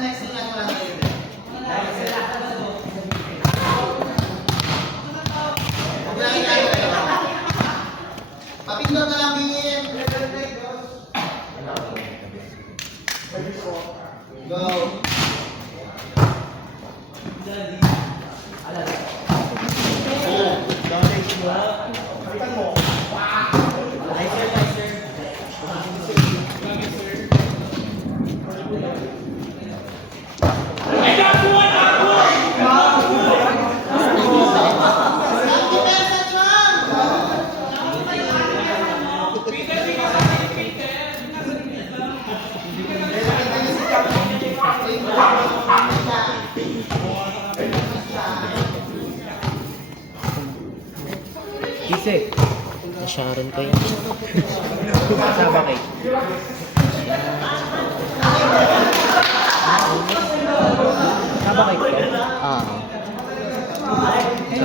next thing natin lang tayo. Papindot na lang din. Go. Isik. Sharon ko yan. Kasama kayo. Kasama kayo ko? Ah.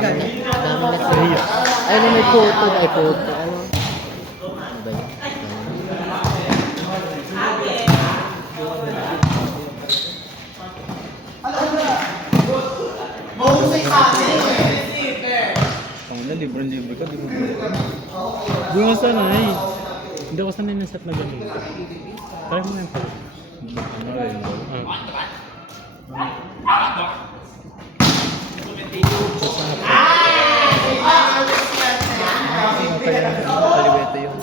Dami na serious. Ayun na may photo. Ay, photo. Ano? Ano ba yun? Mahusay sa atin. Ang na, libre-libre ka. Di nga sana eh. Hindi ako sanay ng set na ganun. Try mo na yung pala. Ano rin? Kaliwete yung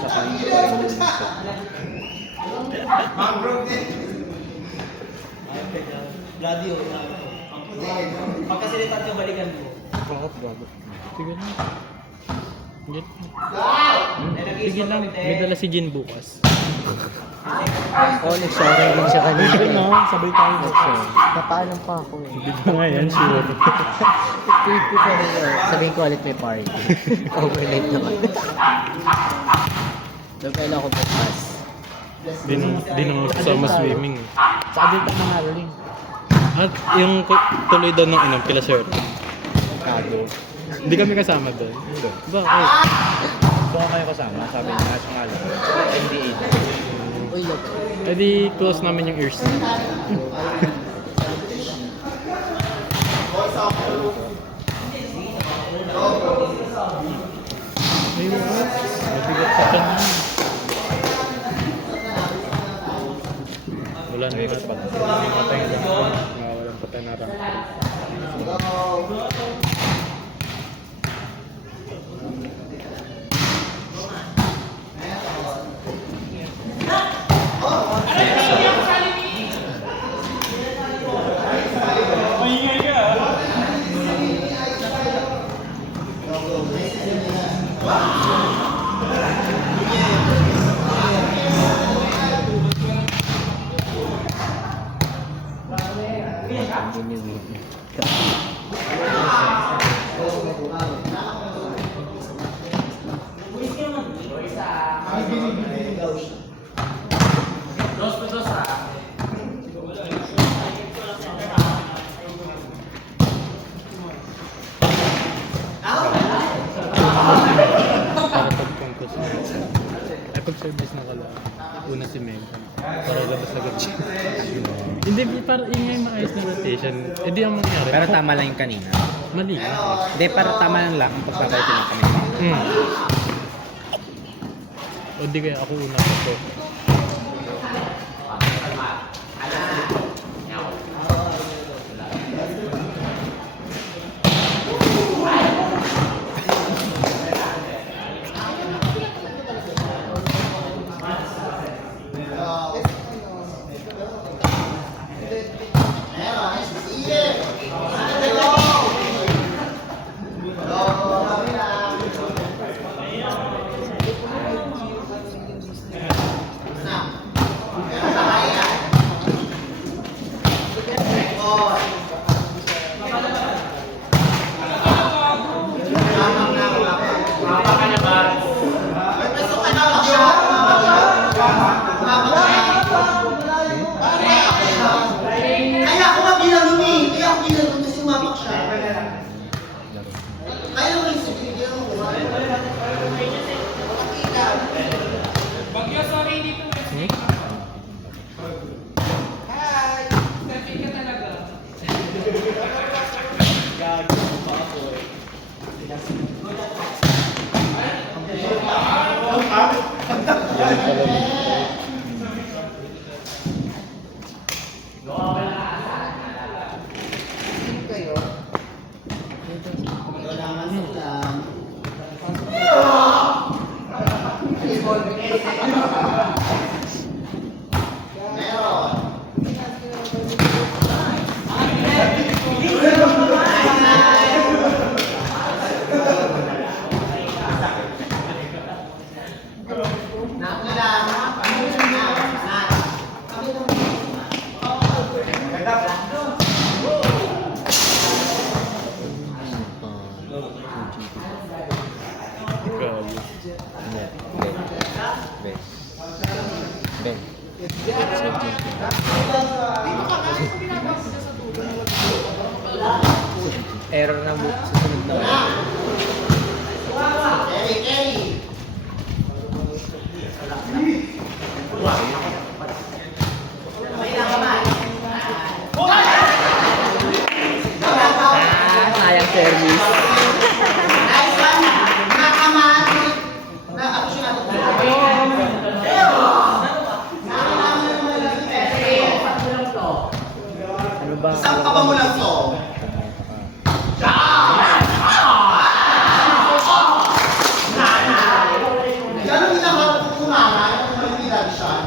sa kain. Bloody o. Pagkasilitan ka, balikan mo. Bakit bago? Sige lang. Sige lang. May dala si Jin bukas. Oh, nag-shouting din siya kanina. Sige no, sabay tayo. Napaalam pa ako eh. Hindi ba nga yan, sure. Tweet ko pa rin. Sabihin ko ulit may party. Overnight naman. Doon kailangan ko bukas. Di na kasama swimming. Sa adult ang mga ring. At yung tuloy doon ng inam, kila sir. Kado. Hindi kami kasama doon. Bakit? Kung kayo kasama, sabi niya, sumala. NBA. Uy, look. Eh di close namin yung ears. Ay, what? Mabigat sa kanya. Wala na yung patay. Walang patay na rin. Pag-service na kala, una si Meg, para labas agad siya. Hindi, para ingay maayos na rotation. Eh di ang mangyari. Pero tama lang yung kanina. Mali. Hindi, para tama lang ang pagbabalik ng kami. O di kaya ako una ko. error na susunod na. Sayang service. Ano ba? Isang kaba mo lang to. Gano'n hinaharap ko kung nanay kung hindi lang siya.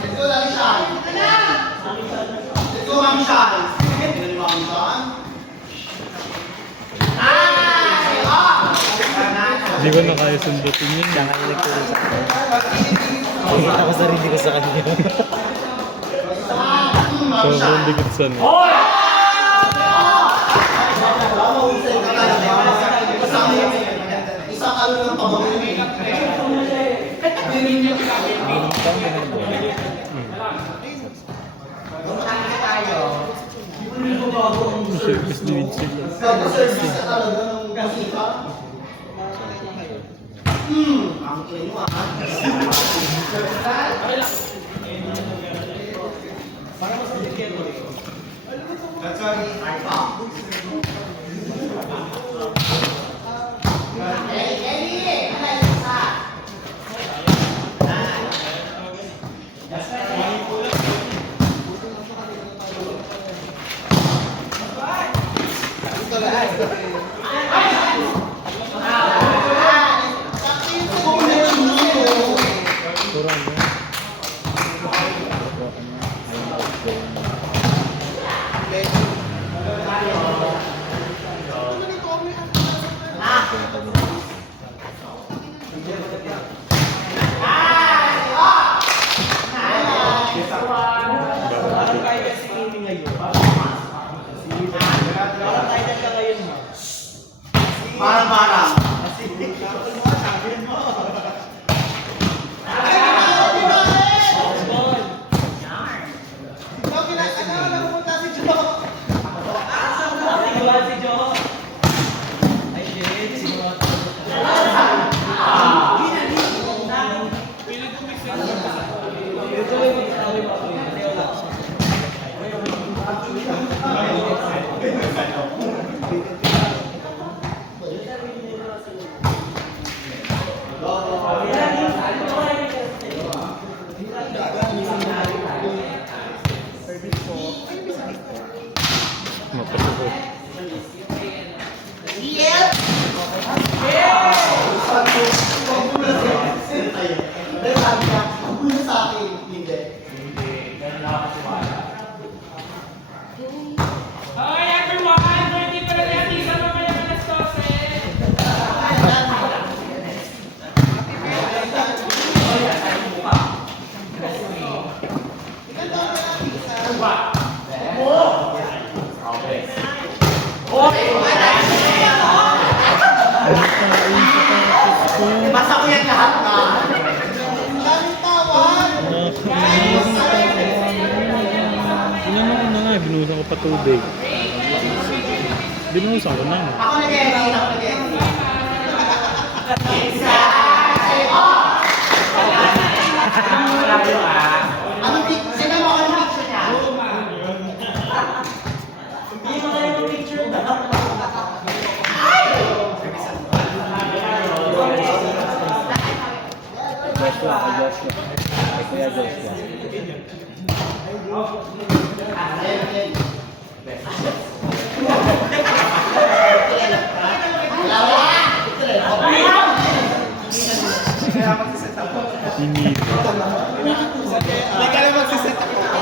Ito lang siya. Ito lang siya. Ito lang siya. Hindi ko na kaya sundutin yun. Siya nga yung nagturo sa akin. Nakikita ko sarili ko sa kanya. Sobrang dikit sa no. Isang ano lang pabagay. Meaning pa, ganun ba? Service din sila. Service ka talaga ng kasita. Ang ino Puro ano. Parang-parang. Mapasabot. Hi everyone! Ready para natin sa mamaya alas 12. Basta ko yan lahat na. Daming tawag. Inano ko na nga, binuhusan ko pa tubig. Binuhusan ko na. Ako nag-edit. Ako nag-edit. Anong picture? Sino mo anong picture niya? Hindi mo kayo yung picture na. Joshua, kay Joshua. Kay Kuya Joshua. Init.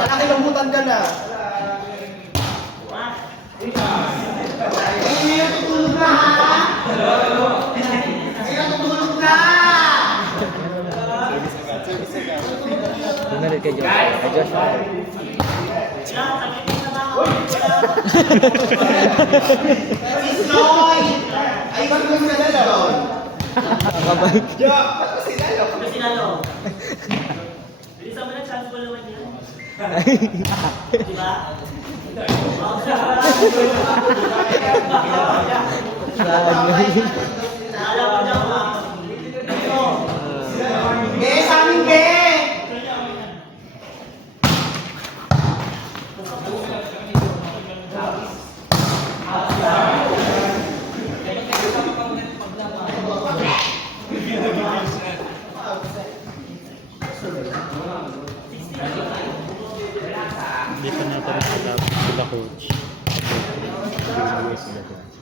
Nakilambutan ka na. Hindi na tutulog na ha? Hindi na tutulog na! Tumalit kay Joshua. Kay Joshua. Sis Noy! Ay, ba't mo sila doon? Nakabalik. Bilisan mo na, chance mo naman yan. Ay. Diba? Ge, sa amin, ge! Hindi pa natin sila coach. Hindi sila coach.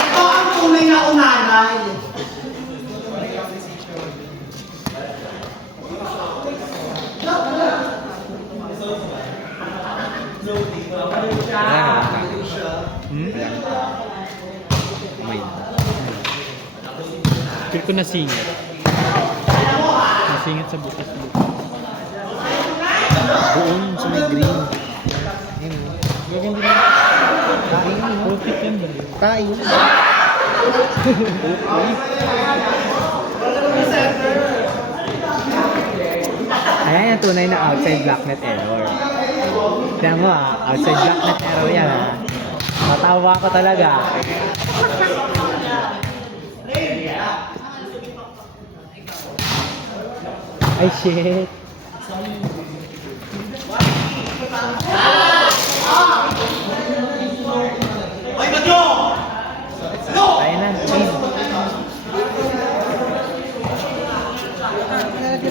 Ito ang tunay na unanay. Feel ko nasingit. Nasingit sa bukas mo. Doon sa may green. Gaganda na. Profit yan ba? Tayo. Ayan yung tunay na outside blacknet error. Tignan mo outside blacknet error yan Matawa ko talaga. Ay shit. Oy, Bagyo! Tayo na.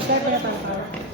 Please.